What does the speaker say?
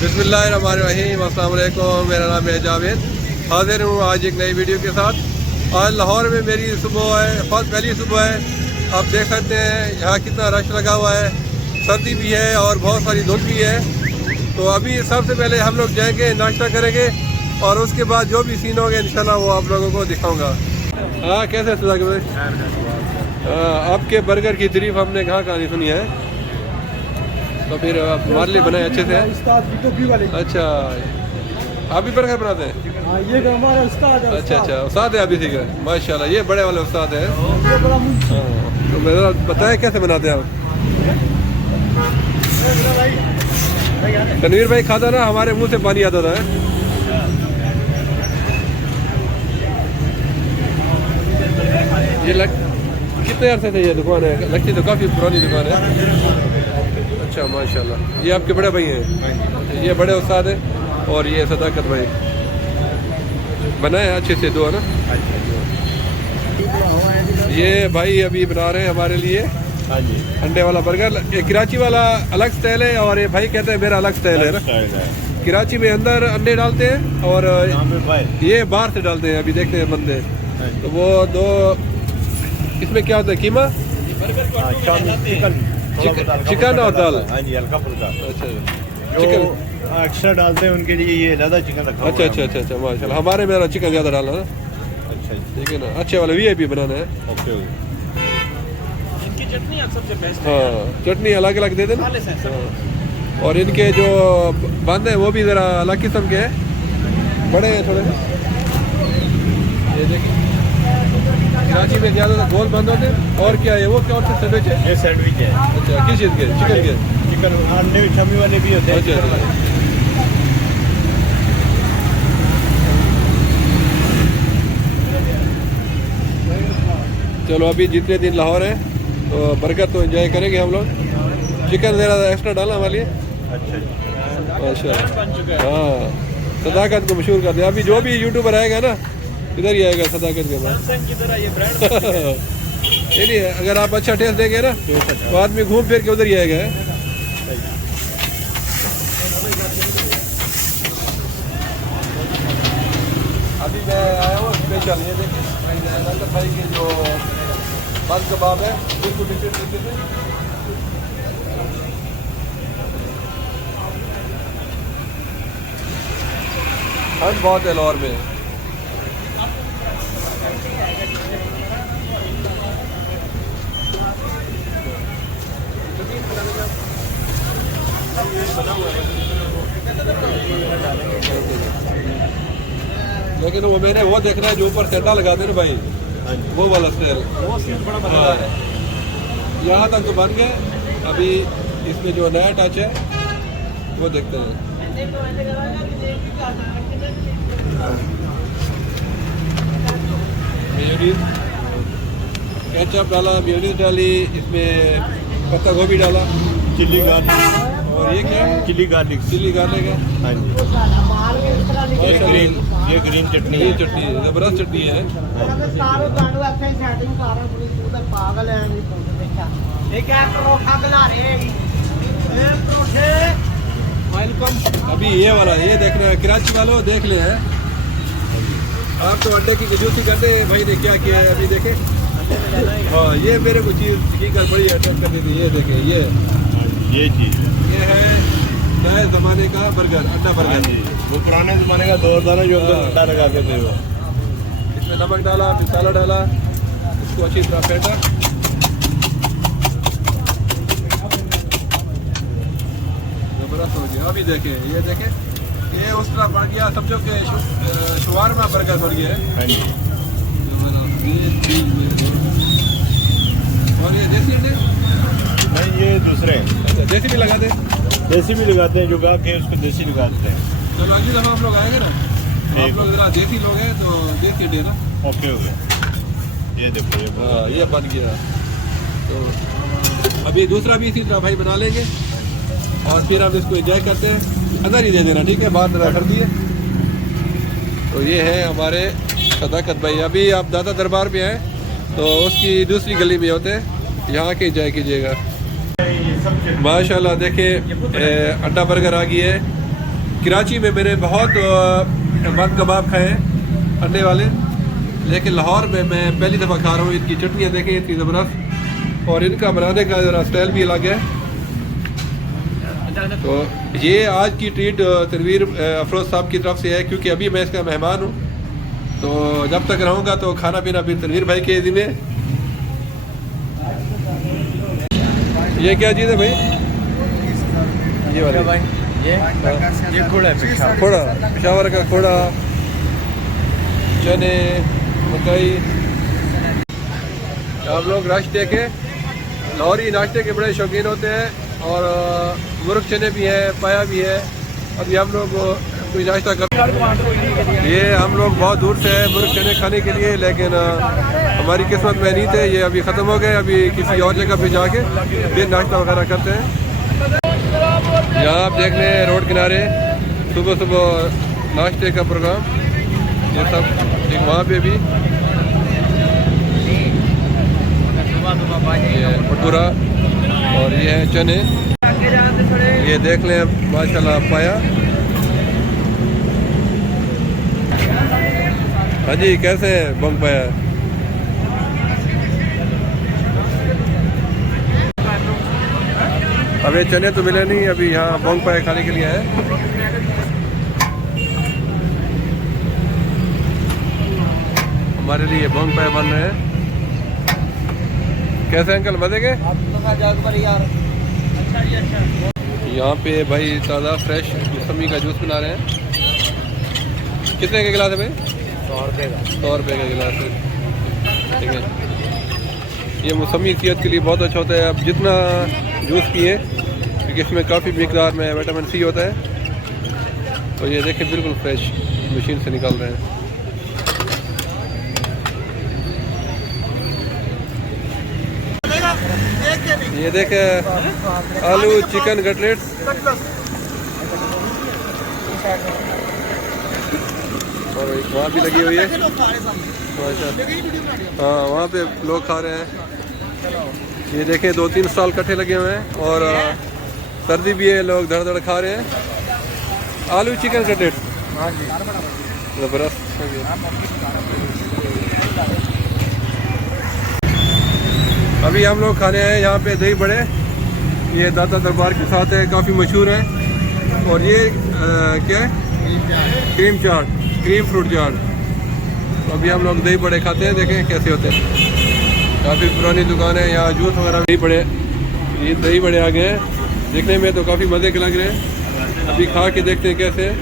बिस्मिल्लाहिर्रहमानिर्रहीम, अस्सलाम वालेकुम। मेरा नाम है जावेद। हाजिर हूँ आज एक नई वीडियो के साथ। आज लाहौर में मेरी सुबह है, पहली सुबह है। आप देख सकते हैं यहाँ कितना रश लगा हुआ है। सर्दी भी है और बहुत सारी धूप भी है। तो अभी सबसे पहले हम लोग जाएंगे, नाश्ता करेंगे और उसके बाद जो भी सीन होगा इंशाल्लाह वो आप लोगों को दिखाऊंगा। हाँ, कैसे सुधाकर भाई? आपके बर्गर की तारीफ हमने कहाँ कहानी सुनी है, तो फिर आप हमारे लिए बनाए अच्छे से। अच्छा, आप भी बर्गर बनाते हैं? ये हमारा उस्ताद है। अच्छा अच्छा, उस्ताद है आप इसी का, माशाल्लाह। ये बड़े वाले उस्ताद है। तो मेरा बताएं कैसे बनाते हैं आप? तनवीर भाई खाता ना, हमारे मुंह से पानी आता था। ये कितने अरसे से ये दुकान है? लगती तो काफ़ी पुरानी दुकान है। अच्छा माशाल्लाह। ये आपके बड़े भाई हैं? ये बड़े उस्ताद हैं और ये सदाकत भाई बनाए अच्छे से दो है ना। ये भाई अभी बना रहे हैं हमारे लिए अंडे वाला बर्गर। ये कराची वाला अलग स्टाइल है और ये भाई कहते हैं मेरा अलग स्टाइल है ना। कराची में अंदर अंडे डालते हैं और ये बाहर से डालते हैं। अभी देखते हैं बंदे। तो वो दो, इसमें क्या होता है? कीमा, चिकन और दाल। हल्का फुल्का। अच्छा, चिकन एक्स्ट्रा डालते हैं उनके लिए, ये ज़्यादा चिकन रखा। अच्छा अच्छा अच्छा अच्छा, माशाल्लाह। हमारे मेरा चिकन ज़्यादा डालना ना। अच्छा, ठीक है ना। अच्छे वाले VIP बनाना है। ओके। इनकी चटनी सबसे बेस्ट है। हाँ, चटनी अलग अलग दे देना। और इनके जो बंद हैं वो भी ज़रा अलग किस्म के हैं, बड़े हैं थोड़े। ये देखिए, कराची में ज़्यादा गोल बंद होते हैं। और क्या है वो? क्या होता है? सैंडविच है? ये सैंडविच है। अच्छा, किस चीज़ के? चिकन के? चिकन अंडे शमी वाले भी होते हैं। अच्छा अच्छा। चलो, अभी जितने दिन लाहौर है तो बर्गर तो एंजॉय करेंगे हम लोग। चिकन ज़रा एक्स्ट्रा डालना हमारे लिए। अच्छा, अच्छा, हाँ, सदाकत को मशहूर कर दिया। अभी जो भी यूट्यूबर आएगा ना इधर ही आएगा सदाकत के बाद। नहीं, अगर आप अच्छा टेस्ट देंगे ना तो आदमी घूम फिर के उधर ही आएगा। अभी मैं आया हूँ स्पेशल, ये देखिए भाई के जो बंद कबाब है बिल्कुल डिफरेंट तरीके से। ठंड बहुत है लाहौर में। लेकिन वो मैंने वो देखना है जो ऊपर चड्डा लगाते ना भाई, वो वाला स्टाइल, वो सीन बड़ा मजेदार है। यहाँ तक तो बन गए। अभी इसमें जो नया टच है वो देखते हैं। मेयोनीज, केचप डाला, मेयोनीज डाली, इसमें पत्ता गोभी डाला, चिल्ली गार्लिक। और ये क्या है? Chilli garlic. चिल्ली गार्लिक है। हाँ जी। ये ग्रीन चटनी ये है। चटनी है, जबरदस्त चटनी है। अभी ये वाला, ये देख रहे हैं कराची वालों, देख ले हैं आप तो अंडे की कजूसी करते हैं। भाई ने क्या किया है अभी देखे। हाँ, ये मेरे को चीज़ हकीकत बड़ी अटैक करनी थी। ये देखे, ये चीज़ ये है नए ज़माने का बर्गर, अंडा बर्गर। वो पुराने ज़माने का दौर था ना, जो हाँ। अंडा लगाते थे वो। इसमें नमक डाला, मसाला डाला, इसको अच्छी तरह फेंटा। जबरदस्त हो गया। अभी देखें, ये देखें, ये उस तरह बन गया, समझो कि शवारमा बर्गर बन गया है। हाँ जी। और ये देसी अंडे? नहीं, ये दूसरे हैं। अच्छा, देसी भी लगाते हैं? देसी भी लगाते हैं, जो गा के उसको देसी लगाते हैं। तो अगली दफ़ा हम लोग आएंगे ना, आप लोग जरा देसी लोग हैं तो देसी अंडे ना। ओके हो गया। ये देखो, हाँ, ये बन गया। तो अभी दूसरा भी इसी तरह भाई बना लेंगे और फिर हम इसको एंजॉय करते हैं। अंदर ही दे देना, ठीक है? बाहर तरह कर दिए। तो ये है हमारे सदाकत भाई। अभी आप दादा दरबार में आए तो उसकी दूसरी गली में होते हैं, यहाँ के एंजॉय कीजिएगा। माशाल्लाह देखे, अंडा बर्गर आ गई है कराची में मैंने बहुत बंद कबाब खाए हैं अंडे वाले, लेकिन लाहौर में मैं पहली दफ़ा खा रहा हूँ। इनकी चटनियाँ देखें इतनी ज़बरदस्त, और इनका बनाने का ज़रा स्टाइल भी अलग है। तो ये आज की ट्रीट तनवीर अफरोज़ साहब की तरफ से है, क्योंकि अभी मैं इसका मेहमान हूँ, तो जब तक रहूँगा तो खाना पीना भी तनवीर भाई के ज़िम्मे। ये क्या चीज़ है भाई? ये वाला भाई ये खोड़ा है, खोड़ा, पेशावर का खोड़ा, चने, मकई। आप लोग नाश्ते के, लाहौरी नाश्ते के बड़े शौकीन होते हैं, और मुर्ग चने भी हैं, पाया भी है। अभी हम लोग कोई नाश्ता करते हैं। ये हम लोग बहुत दूर से हैं मुर्ग चने खाने के लिए, लेकिन हमारी किस्मत में नहीं थे, ये अभी ख़त्म हो गए। अभी किसी और जगह पे जाके फिर नाश्ता वगैरह करते हैं। यहाँ आप देख लें रोड किनारे सुबह सुबह नाश्ते का प्रोग्राम, ये सब एक वहाँ पे भी ये भटूरा, और ये है चने। ये देख लें माशाल्लाह पाया। हाँ जी, कैसे है बंग पाया? अब ये चने तो मिले नहीं, अभी यहाँ बंग पाया खाने के लिए है। हमारे लिए बंग पाया बन रहे हैं। कैसे अंकल, मजे के? यहाँ पे भाई ताज़ा फ्रेश मौसमी का जूस बना रहे हैं। कितने का गिलास है भाई? 100 रुपये का गिलास है, ठीक है। ये मौसमी सेहत के लिए बहुत अच्छा होता है। अब जितना जूस पिए, क्योंकि इसमें काफ़ी मिकदार में विटामिन सी होता है। तो ये देखें बिल्कुल फ्रेश मशीन से निकाल रहे हैं। ये देखे आलू चिकन कटलेट्स, और एक वहाँ भी लगी हुई है माशाल्लाह। हाँ, वहाँ पे लोग खा रहे हैं। ये देखें 2-3 स्टॉल इकट्ठे लगे हुए हैं, और सर्दी भी है, लोग धड़ धड़ खा रहे हैं आलू चिकन कटलेट्स। ज़बरदस्त। अभी हम लोग खाने आए यहाँ पे दही बड़े, ये दाता दरबार के साथ है, काफ़ी मशहूर है। और ये क्या है? क्रीम चाट, क्रीम फ्रूट चाट। तो अभी हम लोग दही बड़े खाते हैं, देखें कैसे होते हैं। काफ़ी पुरानी दुकान है, यहाँ जूस वगैरह दही बड़े, ये दही बड़े आ गए हैं। देखने में तो काफ़ी मज़े के लग रहे हैं। अभी खा के देखते हैं कैसे है।